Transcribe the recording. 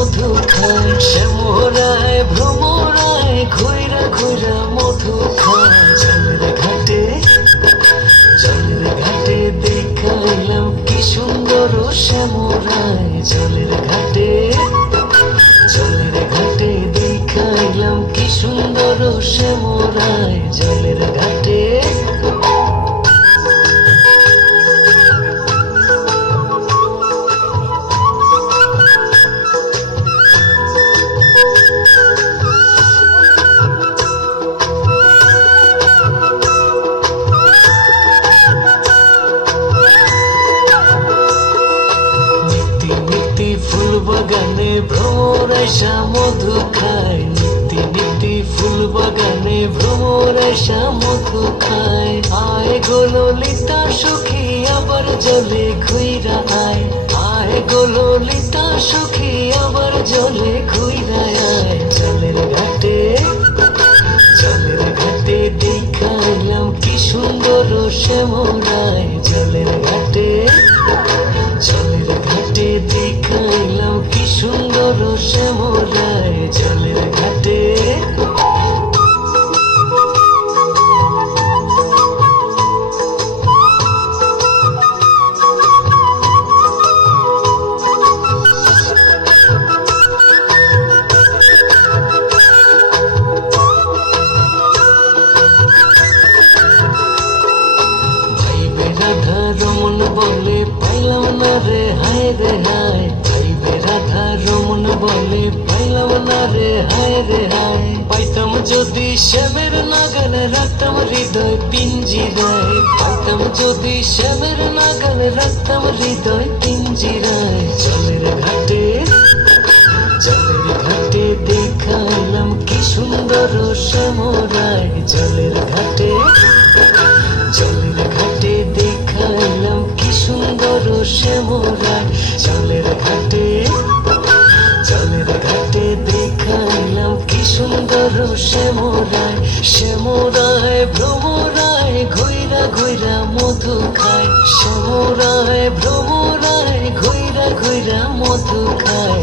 মধু খায়, শ্যামরায় ভ্রমরায় ঘুইরা ঘুইরা মধু খায়। জলের ঘাটে দেখাইলাম কি সুন্দর শ্যামরায়, জলের ঘাটে দেখাইলাম কি সুন্দর শ্যামরায়, জলের ঘাটে। ফুল বাগানে ভ্রমর আইসা মধু খায়, নীতি ফুল বাগানে ভ্রমর আইসা মধু খায়। আয় গো ললিতা সখী আবার জলে ঘুইরা আয়, আয় গো ললিতা সখী আবার জলে ঘুইরা আয়। জলের ঘাটে দেখাইলাম কি সুন্দর শ্যামরায়, জলের ঘাটে দেখাইলাম কি সুন্দর শ্যামরায়, জলের ঘাটে। রমন বলে পাইলাম না রে হায় রে হায়, ভাইবে রাধা রমন বলে পাইলাম না রে হায় রে হায়। পাইতাম যদি শ্যামের নাগালে রাখতাম হৃদয় পিঞ্জিরায়, পাইতাম যদি শ্যামের নাগালে রাখতাম হৃদয় পিঞ্জিরায়। জলের ঘাটে দেখাইলাম কি সুন্দর শ্যামরায়, জলের ঘাটে দেখাইলাম কি সুন্দর শ্যামরায়, জলের ঘাটে দেখাইলাম কি সুন্দর শ্যামরায়। শ্যামরায় ভ্রমরায় ঘুইরা ঘুইরা মধু খায়, শ্যামরায় ভ্রমরায় ঘুইরা ঘুইরা মধু খায়।